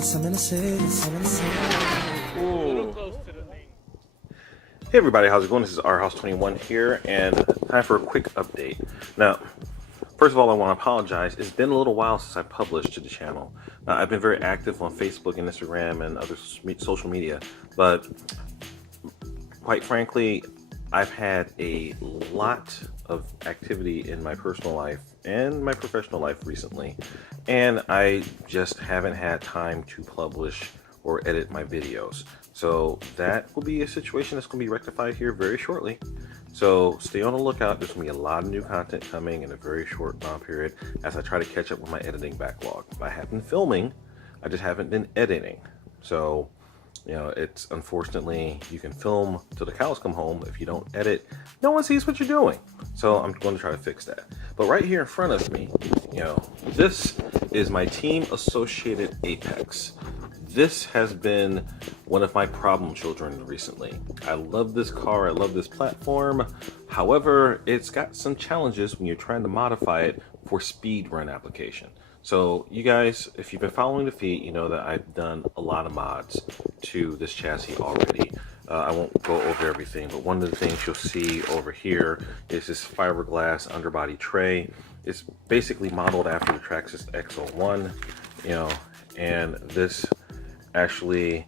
Hey everybody, how's it going? This is rhouse21 here, and time for a quick update. Now, first of all, I want to apologize. It's been a little while since I published to the channel. I've been very active on Facebook and Instagram and other social media, but quite frankly, I've had a lot of activity in my personal life and my professional life recently, and I just haven't had time to publish or edit my videos. So that will be a situation that's going to be rectified here very shortly. So stay on the lookout. There's going to be a lot of new content coming in a very short time period as I try to catch up with my editing backlog. I have been filming, I just haven't been editing. So, you know, it's unfortunately, you can film till the cows come home. If you don't edit, no one sees what you're doing. So I'm going to try to fix that. But right here in front of me, you know, this is my Team Associated Apex. This has been one of my problem children recently. I love this car, I love this platform. However, it's got some challenges when you're trying to modify it for speed run application. So you guys, if you've been following the feed, you know that I've done a lot of mods to this chassis already. I won't go over everything, but one of the things you'll see over here is this fiberglass underbody tray. It's basically modeled after the Traxxas X01, you know, and this actually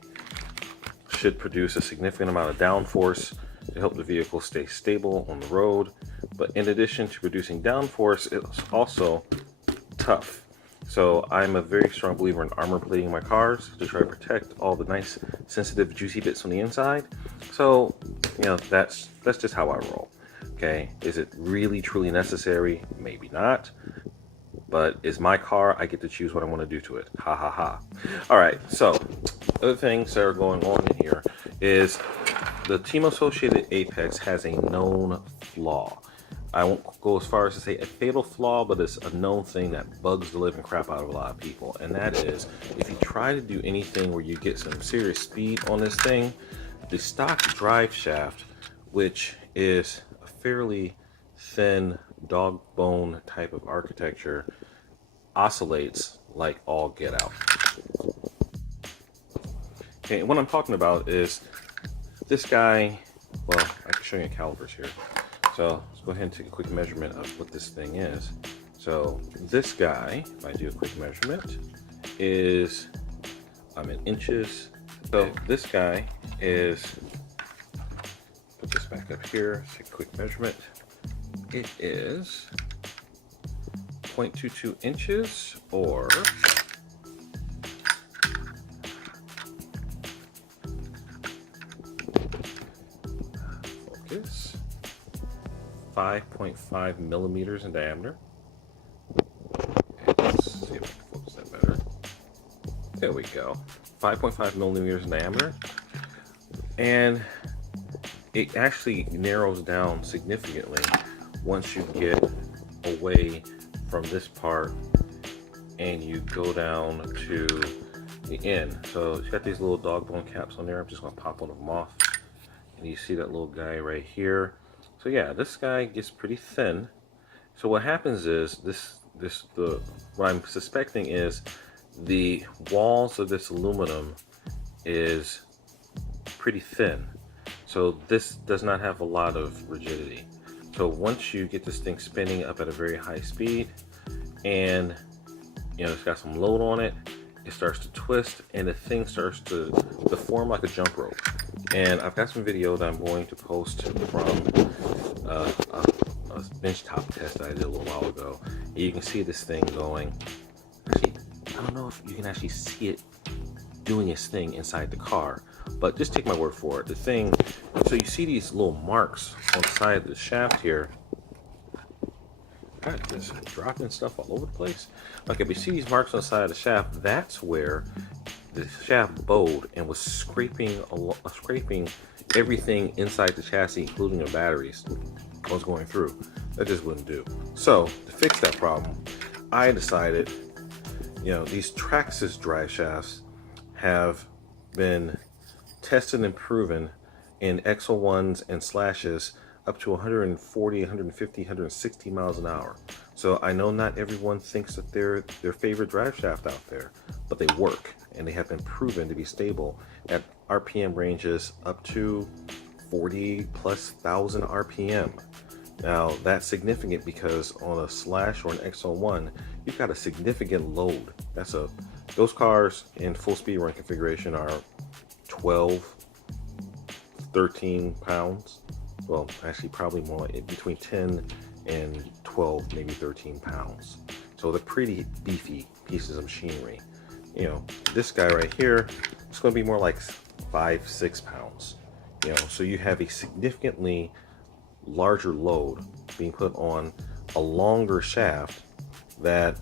should produce a significant amount of downforce to help the vehicle stay stable on the road. But in addition to producing downforce, it's also tough. So I'm a very strong believer in armor plating my cars to try to protect all the nice, sensitive, juicy bits on the inside. So, you know, that's just how I roll. Okay, is it really truly necessary? Maybe not. But it's my car, I get to choose what I want to do to it. Ha ha ha. All right, so other things that are going on in here is the Team Associated Apex has a known flaw. I won't go as far as to say a fatal flaw, but it's a known thing that bugs the living crap out of a lot of people. And that is, if you try to do anything where you get some serious speed on this thing, the stock drive shaft, which is a fairly thin dog bone type of architecture, oscillates like all get out. Okay, what I'm talking about is this guy. Well, I can show you calipers here. So let's go ahead and take a quick measurement of what this thing is. So this guy, if I do a quick measurement, is I'm in inches. So this guy is, put this back up here, take a quick measurement. It is 0.22 inches, or focus, 5.5 millimeters in diameter. Let's see if I can focus that better. There we go. 5.5 millimeters in diameter. And it actually narrows down significantly once you get away from this part and you go down to the end. So it's got these little dog bone caps on there. I'm just going to pop one of them off. And you see that little guy right here. So yeah, this guy gets pretty thin. So what happens is what I'm suspecting is the walls of this aluminum is pretty thin. So this does not have a lot of rigidity. So once you get this thing spinning up at a very high speed, and you know it's got some load on it, it starts to twist, and the thing starts to form like a jump rope. And I've got some video that I'm going to post from a bench top test that I did a little while ago. And you can see this thing going. Actually, I don't know if you can actually see it doing its thing inside the car, but just take my word for it. The thing, so you see these little marks on the side of the shaft here. God, just dropping stuff all over the place. Okay, but you see these marks on the side of the shaft. That's where the shaft bowed and was scraping everything inside the chassis, including the batteries, was going through. That just wouldn't do. So to fix that problem, I decided, you know, these Traxxas drive shafts have been tested and proven in X01s and slashes up to 140, 150, 160 miles an hour. So I know not everyone thinks that they're their favorite drive shaft out there, but they work. and they have been proven to be stable at RPM ranges up to 40,000+ RPM. Now that's significant because on a Slash or an X01, you've got a significant load. Those cars in full speed run configuration are 12, 13 pounds. Well, actually probably more like between 10 and 12, maybe 13 pounds. So they're pretty beefy pieces of machinery. You know, this guy right here, it's going to be more like 5-6 pounds. You know, so you have a significantly larger load being put on a longer shaft that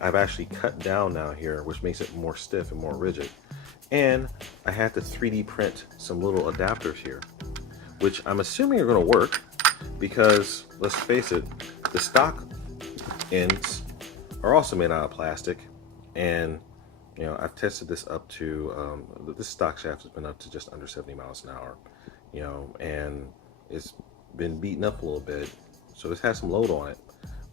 I've actually cut down now here, which makes it more stiff and more rigid. And I had to 3D print some little adapters here, which I'm assuming are going to work because, let's face it, the stock ends are also made out of plastic. And you know, I've tested this up to this stock shaft has been up to just under 70 miles an hour, you know, and it's been beaten up a little bit, so it's had some load on it,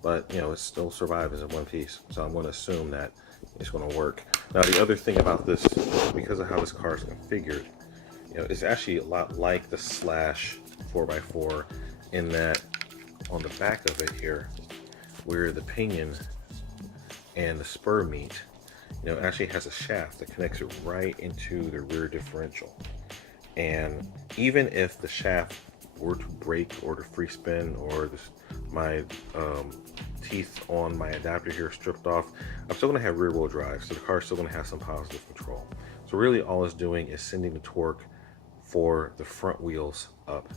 but you know, it still survives in one piece. So I'm going to assume that it's going to work. Now the other thing about this, because of how this car is configured, you know, it's actually a lot like the Slash 4x4 in that on the back of it here, where the pinion and the spur meet, you know, it actually has a shaft that connects it right into the rear differential. And even if the shaft were to break or to free spin, or my teeth on my adapter here stripped off, I'm still going to have rear wheel drive, so the car's still going to have some positive control. So really all it's doing is sending the torque for the front wheels up.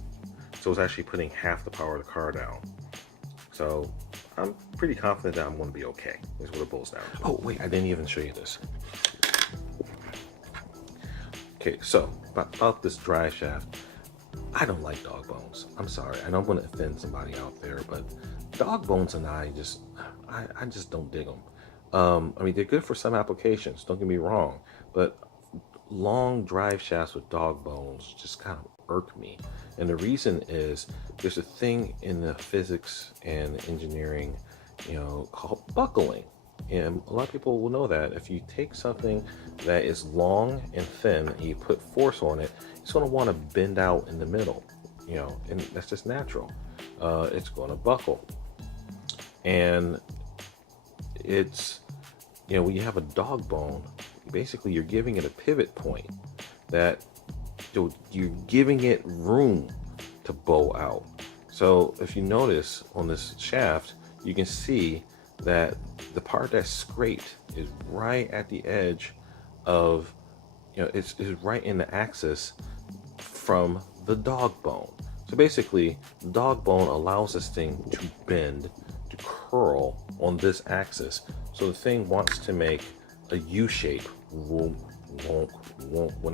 So it's actually putting half the power of the car down. So I'm pretty confident that I'm going to be okay, is what it boils down to. Oh wait, I didn't even show you this. Okay, so about this drive shaft, I don't like dog bones. I'm sorry, I know I'm going to offend somebody out there, but dog bones and I just don't dig them. I mean, they're good for some applications, don't get me wrong, but long drive shafts with dog bones just kind of irk me. And the reason is there's a thing in the physics and engineering, you know, called buckling. And a lot of people will know that if you take something that is long and thin and you put force on it, it's going to want to bend out in the middle, you know, and that's just natural. It's going to buckle. And it's, you know, when you have a dog bone, basically you're giving it a pivot point that you're giving it room to bow out. So if you notice on this shaft, you can see that the part that's scraped is right at the edge of, you know, it's right in the axis from the dog bone. So basically, the dog bone allows this thing to bend, to curl on this axis. So the thing wants to make a U shape, when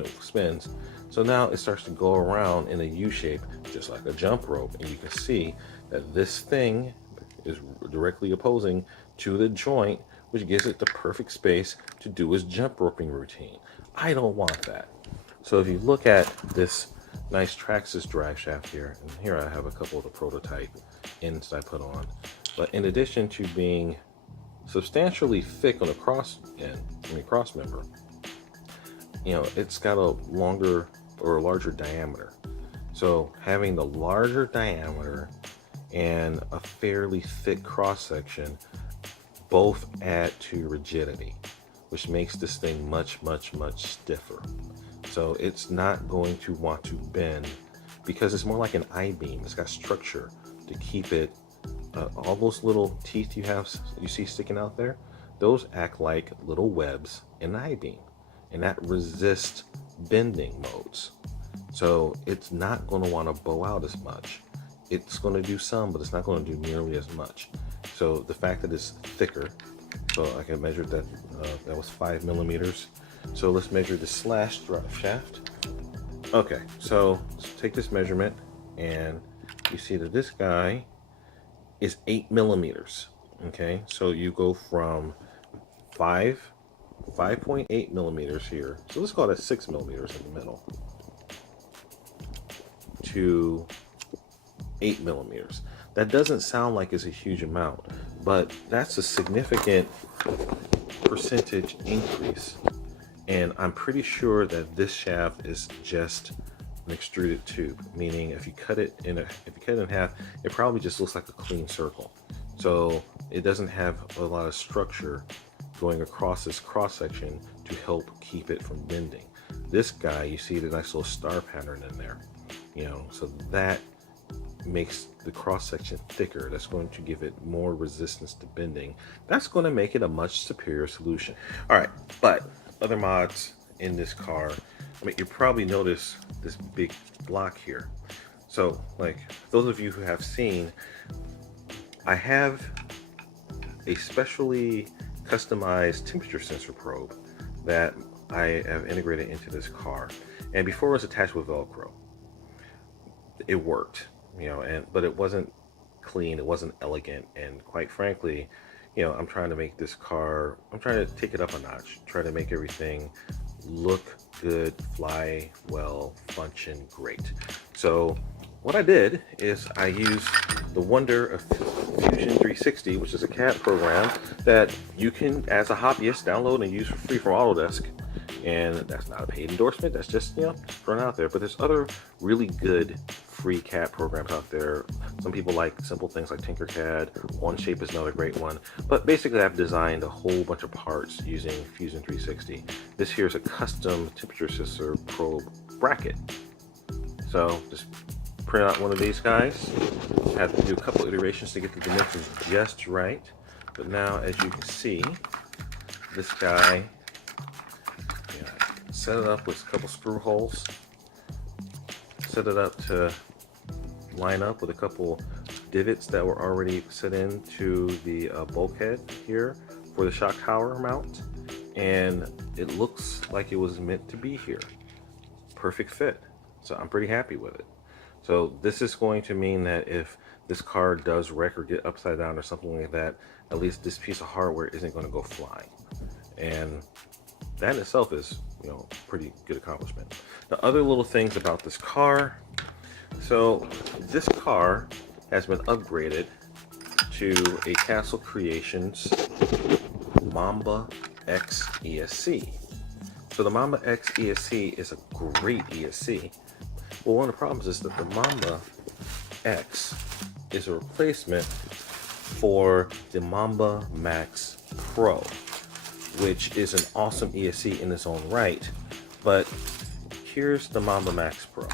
it spins. So now it starts to go around in a U shape, just like a jump rope. And you can see that this thing is directly opposing to the joint, which gives it the perfect space to do its jump roping routine. I don't want that. So if you look at this nice Traxxas drive shaft here, and here I have a couple of the prototype ends I put on, but in addition to being substantially thick on the cross member, you know, it's got a longer or a larger diameter. So having the larger diameter and a fairly thick cross section both add to rigidity, which makes this thing much stiffer. So it's not going to want to bend because it's more like an I-beam. It's got structure to keep it. All those little teeth you see sticking out there, those act like little webs in an I-beam, and that resists bending modes. So it's not going to want to bow out as much. It's going to do some, but it's not going to do nearly as much. So the fact that it's thicker, so I can measure that, that was 5 millimeters. So let's measure the Slash drive shaft. Okay, so let's take this measurement, and you see that this guy is 8 millimeters. Okay, so you go from 5.8 millimeters here, so let's call that 6 millimeters in the middle, to 8 millimeters. That doesn't sound like it's a huge amount, but that's a significant percentage increase And I'm pretty sure that this shaft is just an extruded tube, meaning if you cut it in half, it probably just looks like a clean circle. So it doesn't have a lot of structure going across this cross section to help keep it from bending. This guy, you see the nice little star pattern in there, you know, so that makes the cross section thicker. That's going to give it more resistance to bending. That's going to make it a much superior solution. All right, but other mods in this car, I mean, you probably notice this big block here. So like those of you who have seen, I have a specially customized temperature sensor probe that I have integrated into this car. And before it was attached with Velcro. It worked, you know, but it wasn't clean, it wasn't elegant, and quite frankly, you know, I'm trying to make this car, I'm trying to take it up a notch, try to make everything look good, fly well, function great. So what I did is I used the wonder of Fusion 360, which is a CAD program that you can, as a hobbyist, download and use for free from Autodesk. And that's not a paid endorsement, that's just, you know, thrown out there. But there's other really good free CAD programs out there. Some people like simple things like Tinkercad. OneShape is another great one. But basically I've designed a whole bunch of parts using Fusion 360. This here is a custom temperature sensor probe bracket. So just print out one of these guys. I had to do a couple iterations to get the dimensions just right. But now, as you can see, this guy, set it up with a couple screw holes, set it up to line up with a couple divots that were already set into the bulkhead here for the shock tower mount, and it looks like it was meant to be here. Perfect fit. So I'm pretty happy with it. So this is going to mean that if this car does wreck or get upside down or something like that, at least this piece of hardware isn't going to go flying. And that in itself is, you know, pretty good accomplishment. Now, other little things about this car. So this car has been upgraded to a Castle Creations Mamba X ESC. So the Mamba X ESC is a great ESC. Well, one of the problems is that the Mamba X is a replacement for the Mamba Max Pro, which is an awesome ESC in its own right. But here's the Mamba Max Pro.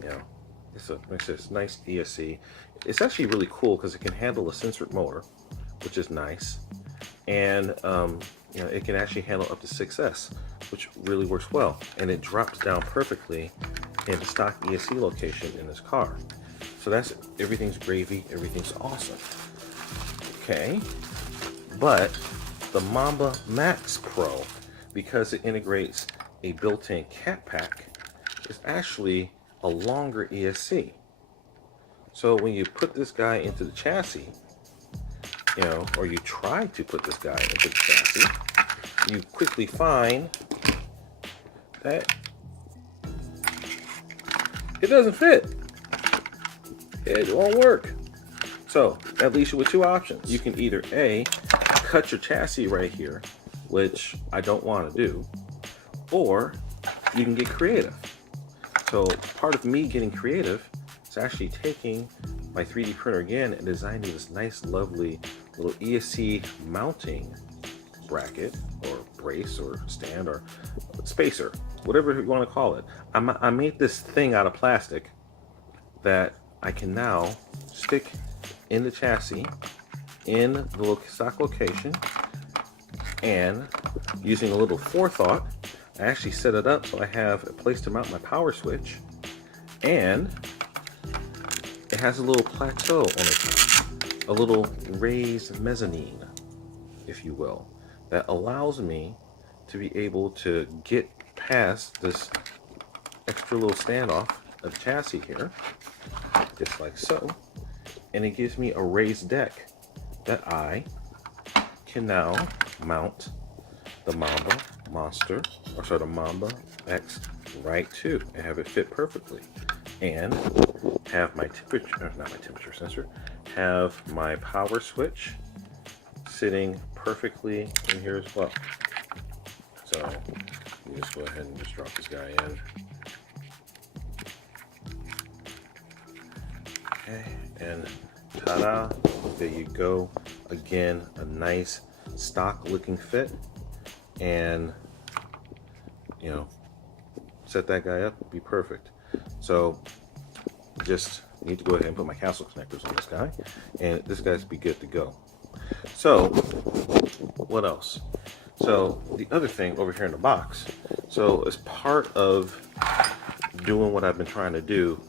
You know, it's a nice ESC. It's actually really cool because it can handle a sensored motor, which is nice, and you know, it can actually handle up to 6S, which really works well, and it drops down perfectly in the stock ESC location in this car. So that's, everything's gravy, everything's awesome. Okay, but the Mamba Max Pro, because it integrates a built-in cat pack, is actually a longer ESC. So when you put this guy into the chassis, you know, or you try to put this guy into the chassis, you quickly find that it doesn't fit. It won't work. So that leaves you with two options. You can either A, cut your chassis right here, which I don't want to do, or you can get creative. So part of me getting creative is actually taking my 3D printer again and designing this nice, lovely little ESC mounting bracket or brace or stand or spacer, whatever you want to call it. I made this thing out of plastic that I can now stick in the chassis in the stock location, and using a little forethought, I actually set it up so I have a place to mount my power switch, and it has a little plateau on the top, a little raised mezzanine, if you will, that allows me to be able to get past this extra little standoff of chassis here, just like so, and it gives me a raised deck that I can now mount the Mamba Monster, or sorry, the Mamba X right to, and have it fit perfectly, and have my temperature, not my temperature sensor, have my power switch sitting perfectly in here as well. So let me just go ahead and just drop this guy in. Okay, and ta-da, there you go. Again, a nice stock looking fit, and you know, set that guy up, be perfect. So just need to go ahead and put my castle connectors on this guy, and this guy's be good to go. So what else? So the other thing over here in the box, so as part of doing what I've been trying to do,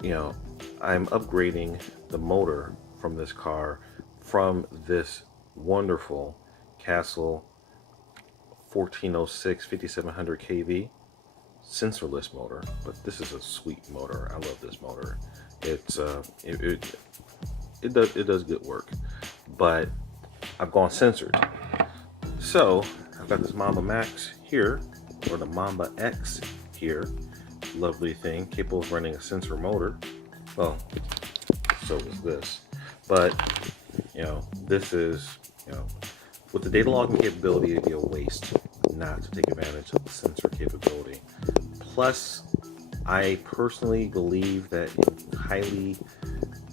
you know, I'm upgrading the motor from this car from this wonderful Castle 1406 5700 kV sensorless motor. But this is a sweet motor. I love this motor. It's it does good work, but I've gone censored. So I've got this Mamba Max here, or the Mamba X here. Lovely thing, capable of running a sensor motor. Well, so is this. But, you know, this is, you know, with the data logging capability, it'd be a waste not to take advantage of the sensor capability. Plus, I personally believe that in highly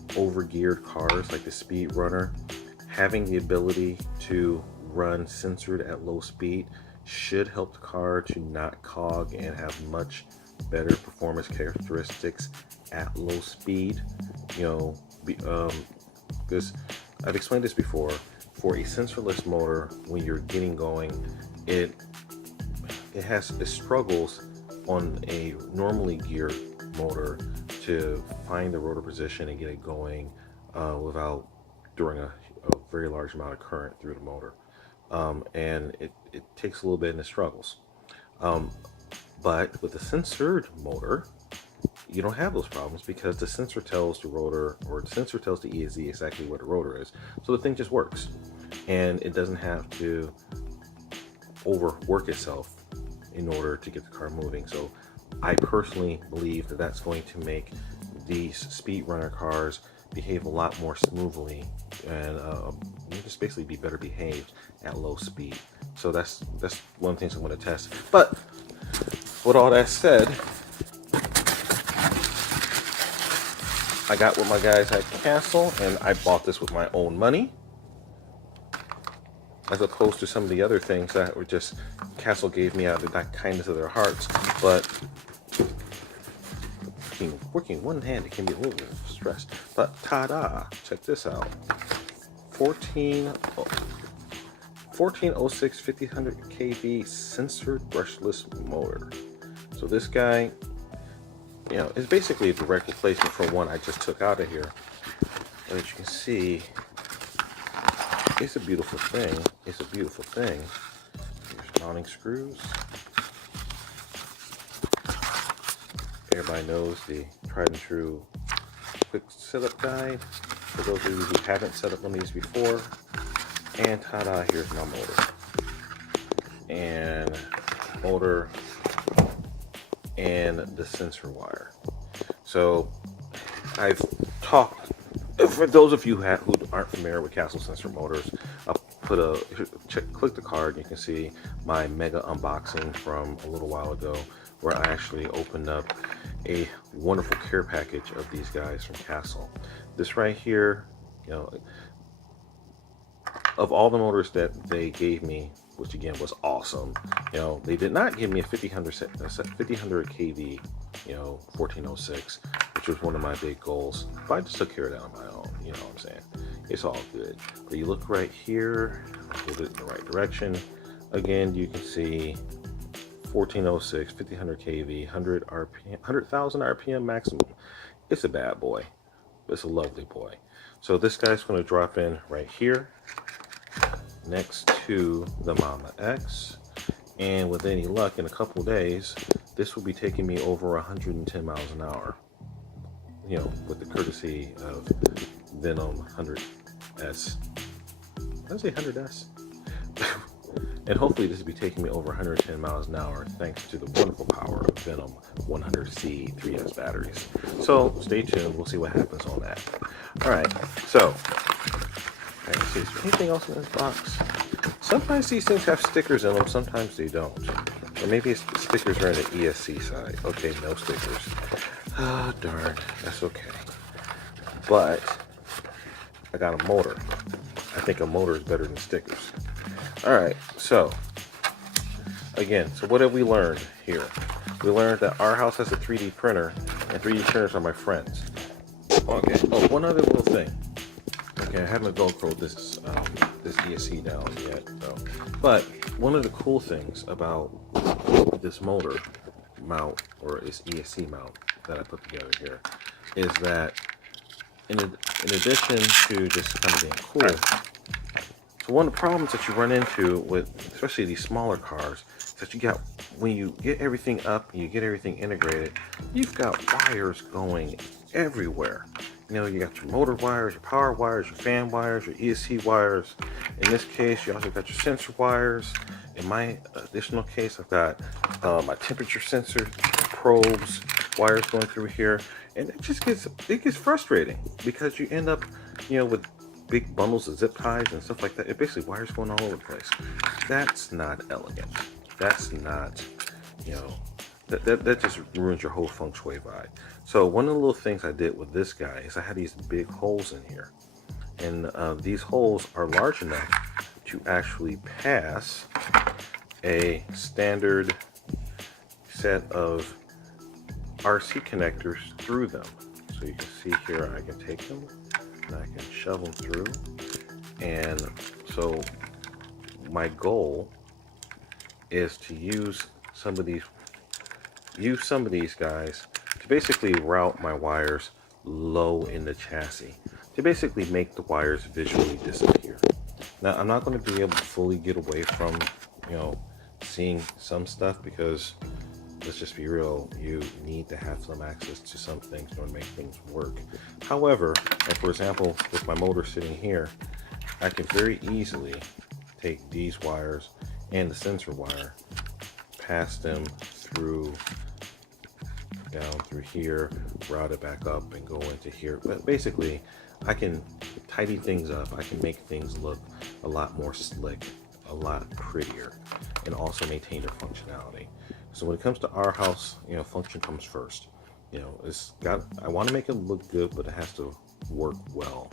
overgeared cars like the Speed Runner, having the ability to run censored at low speed should help the car to not cog and have much better performance characteristics at low speed. You know, because I've explained this before, for a sensorless motor, when you're getting going, it struggles on a normally geared motor to find the rotor position and get it going without during a very large amount of current through the motor, and it takes a little bit and it struggles. But with the censored motor, you don't have those problems because the sensor tells the rotor, or the sensor tells the ESC exactly where the rotor is. So the thing just works, and it doesn't have to overwork itself in order to get the car moving. So I personally believe that that's going to make these Speed Runner cars behave a lot more smoothly and just basically be better behaved at low speed. So that's one of the things I'm going to test. But with all that said, I got with my guys at Castle, and I bought this with my own money, as opposed to some of the other things that were just Castle gave me out of the kindness of their hearts. But working one hand, it can be a little bit of stress. But ta-da! Check this out. 1406 5000 kV censored brushless motor. So this guy, you know, is basically a direct replacement for one I just took out of here. But as you can see, it's a beautiful thing. It's a beautiful thing. Here's mounting screws. Everybody knows the tried and true quick setup guide for those of you who haven't set up one of these before. And ta-da, here's my motor. And motor and the sensor wire. So I've talked, for those of you who aren't familiar with Castle sensor motors, I'll put click the card, and you can see my mega unboxing from a little while ago, where I actually opened up a wonderful care package of these guys from Castle. This right here, you know, of all the motors that they gave me, which again was awesome, you know, they did not give me a 5000 kV, you know, 1406, which was one of my big goals. But I just took care of that on my own, you know what I'm saying? It's all good. But you look right here, hold it in the right direction. Again, you can see 1406, 1500 kV, 100 RPM, 100,000 RPM maximum. It's a bad boy. It's a lovely boy. So this guy's going to drop in right here next to the Mamba X, and with any luck, in a couple days, this will be taking me over 110 miles an hour. You know, with the courtesy of Venom 100S. Did I say 100S? And hopefully this will be taking me over 110 miles an hour thanks to the wonderful power of Venom 100C 3S batteries. So stay tuned, we'll see what happens on that. All right, so let's see, is there anything else in this box? sometimes these things have stickers in them, sometimes they don't. Or maybe it's stickers are in the ESC side. Okay, no stickers. Oh, darn. That's okay. But I got a motor. I think a motor is better than stickers. Alright, so again, so what have we learned here? We learned that our house has a 3D printer, and 3D printers are my friends. Okay, oh, one other little thing. Okay, I haven't Velcroed this ESC down yet, though. But one of the cool things about this motor mount, or this ESC mount that I put together here, is that in addition to just kind of being cool, so one of the problems that you run into with, especially these smaller cars, is that you got, when you get everything up, you get everything integrated, you've got wires going everywhere. You know, you got your motor wires, your power wires, your fan wires, your ESC wires. In this case, you also got your sensor wires. In my additional case, I've got my temperature sensor probes, wires going through here, and it gets frustrating because you end up, you know, with big bundles of zip ties and stuff like that. It basically wires going all over the place. That's not elegant. That's not, you know, that just ruins your whole feng shui vibe. So one of the little things I did with this guy is I had these big holes in here, and these holes are large enough to actually pass a standard set of RC connectors through them. So you can see here, I can take them and I can shove them through. And so my goal is to use some of these guys to basically route my wires low in the chassis, to basically make the wires visually disappear. Now, I'm not going to be able to fully get away from, you know, seeing some stuff, because let's just be real, you need to have some access to some things in order to make things work. However, like for example, with my motor sitting here, I can very easily take these wires and the sensor wire, pass them through, down through here, route it back up and go into here. But basically, I can tidy things up. I can make things look a lot more slick, a lot prettier, and also maintain their functionality. So when it comes to our house, you know, function comes first. You know, I want to make it look good, but it has to work well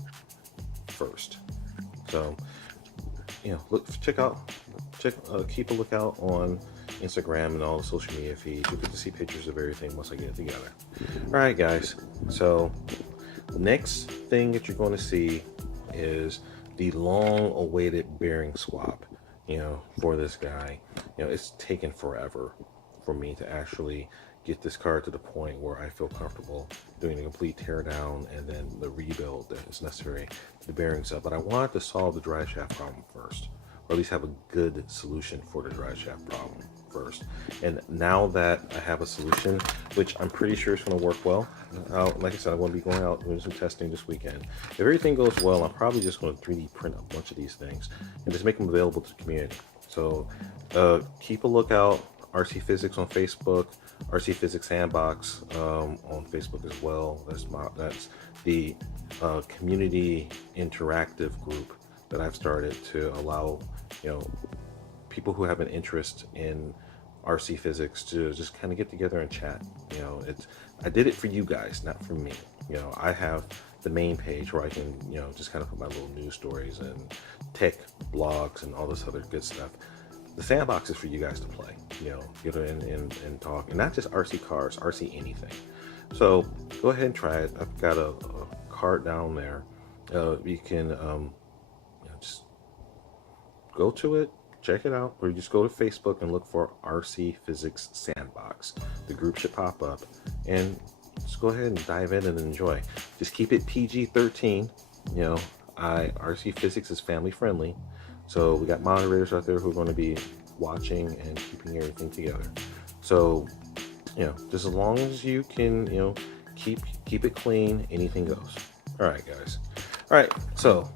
first. So, you know, keep a lookout on Instagram and all the social media feeds. You'll get to see pictures of everything once I get it together. All right, guys. So the next thing that you're going to see is the long-awaited bearing swap. You know, for this guy, you know, it's taken forever for me to actually get this car to the point where I feel comfortable doing a complete teardown and then the rebuild that is necessary to the bearings up. But I wanted to solve the drive shaft problem first, or at least have a good solution for the drive shaft problem first. And now that I have a solution, which I'm pretty sure is going to work well, like I said, I'm going to be going out doing some testing this weekend. If everything goes well, I'm probably just going to 3D print a bunch of these things and just make them available to the community. So keep a lookout. RC Physics on Facebook, RC Physics Sandbox on Facebook as well. That's the community interactive group that I've started to allow, you know, people who have an interest in RC physics to just kind of get together and chat. You know, I did it for you guys, not for me. You know, I have the main page where I can, you know, just kind of put my little news stories and tech blogs and all this other good stuff. The sandbox is for you guys to play, you know, get in and talk, and not just RC cars, RC anything. So go ahead and try it. I've got a card down there. You can you know, just go to it, check it out, or you just go to Facebook and look for RC Physics Sandbox. The group should pop up, and just go ahead and dive in and enjoy. Just keep it PG-13. You know, RC Physics is family friendly. So we got moderators out there who are going to be watching and keeping everything together. So, you know, just as long as you can, you know, keep it clean, anything goes. All right, guys. All right, so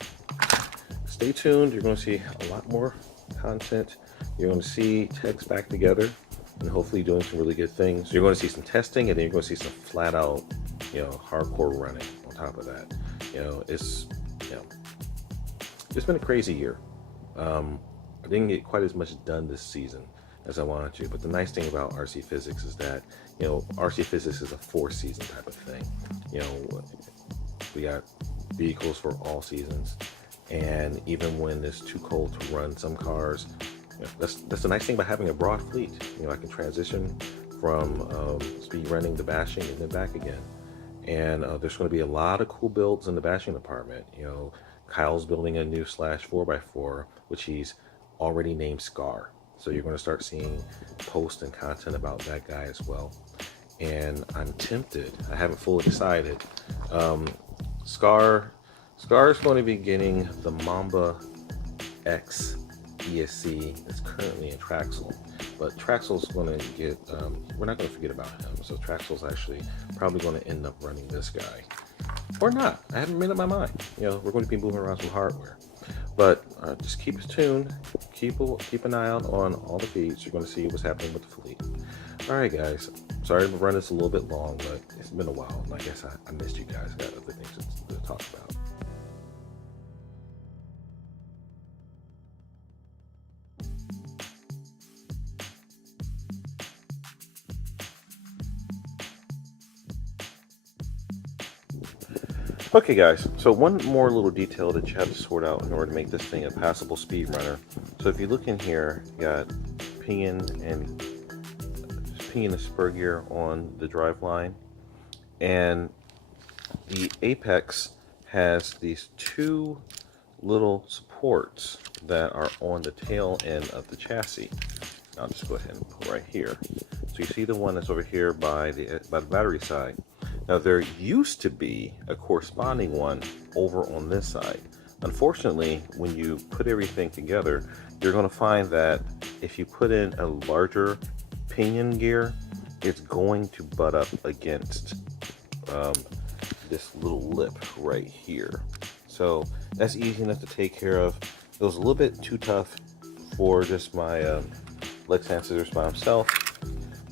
stay tuned. You're going to see a lot more content. You're going to see techs back together and hopefully doing some really good things. You're going to see some testing, and then you're going to see some flat out, you know, hardcore running on top of that. You know, it's been a crazy year. I didn't get quite as much done this season as I wanted to. But the nice thing about RC Physics is that, you know, RC Physics is a 4-season type of thing. You know, we got vehicles for all seasons, and even when it's too cold to run some cars, you know, that's the nice thing about having a broad fleet. You know, I can transition from speed running to bashing and then back again. And there's going to be a lot of cool builds in the bashing department. You know, Kyle's building a new slash 4x4, which he's already named Scar. So you're going to start seeing posts and content about that guy as well. And I'm tempted. I haven't fully decided. Scar is going to be getting the Mamba X ESC that's currently in Traxel. But Traxel's going to get, we're not going to forget about him. So Traxel's actually probably going to end up running this guy. Or not. I haven't made up my mind. You know, we're going to be moving around some hardware. But just keep tuned. Keep an eye out on all the feeds. You're going to see what's happening with the fleet. All right, guys. Sorry to run this a little bit long, but it's been a while. And I guess I missed you guys. I got other things to talk about. Okay guys, so one more little detail that you have to sort out in order to make this thing a passable speedrunner. So if you look in here, you got pinion and spur gear on the driveline, and the apex has these two little supports that are on the tail end of the chassis. I'll just go ahead and put right here. So you see the one that's over here by the battery side. Now there used to be a corresponding one over on this side. Unfortunately, when you put everything together, you're going to find that if you put in a larger pinion gear, it's going to butt up against this little lip right here. So that's easy enough to take care of. It was a little bit too tough for just my leg sand scissors by himself,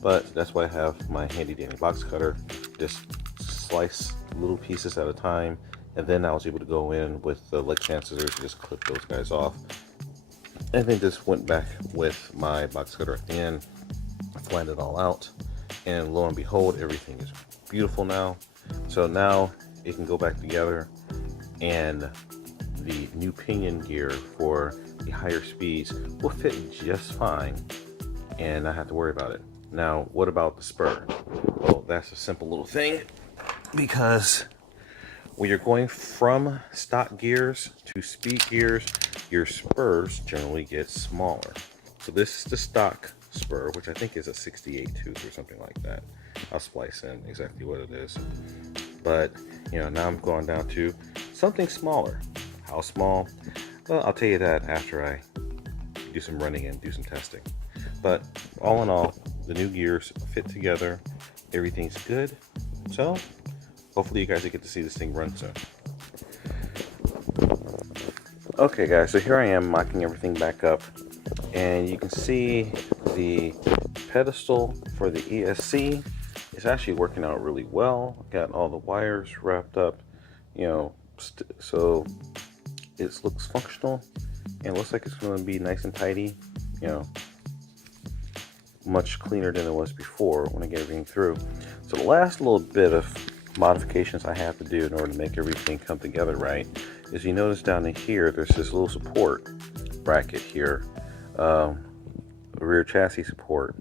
but that's why I have my handy dandy box cutter. Just slice little pieces at a time, and then I was able to go in with the leg sand scissors and just clip those guys off, and then just went back with my box cutter at the end, flattened it all out, and lo and behold, everything is beautiful now. So now it can go back together, and the new pinion gear for the higher speeds will fit just fine and not have to worry about it. Now, what about the spur? Well, that's a simple little thing, because when you're going from stock gears to speed gears, your spurs generally get smaller. So this is the stock spur, which I think is a 68 tooth or something like that. I'll splice in exactly what it is. But, you know, now I'm going down to something smaller. How small? Well, I'll tell you that after I do some running and do some testing. But all in all, the new gears fit together. Everything's good. So hopefully you guys will get to see this thing run soon. Okay guys, so here I am mocking everything back up, and you can see the pedestal for the ESC is actually working out really well. Got all the wires wrapped up, you know, so it looks functional and looks like it's going to be nice and tidy, you know, much cleaner than it was before when I get everything through. So the last little bit of modifications I have to do in order to make everything come together right is, you notice down in here there's this little support bracket here, a rear chassis support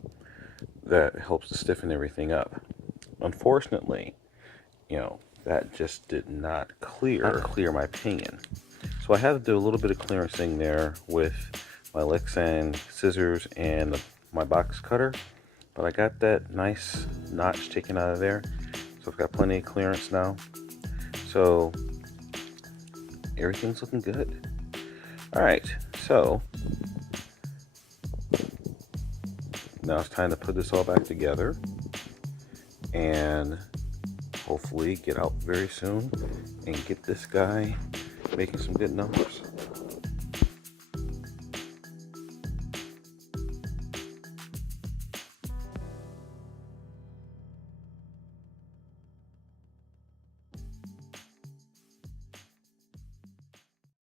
that helps to stiffen everything up. Unfortunately, you know, that just did not clear my pinion. So I had to do a little bit of clearancing there with my Lexan scissors and my box cutter, but I got that nice notch taken out of there, so I've got plenty of clearance now. So everything's looking good. All right, so now it's time to put this all back together and hopefully get out very soon and get this guy making some good numbers.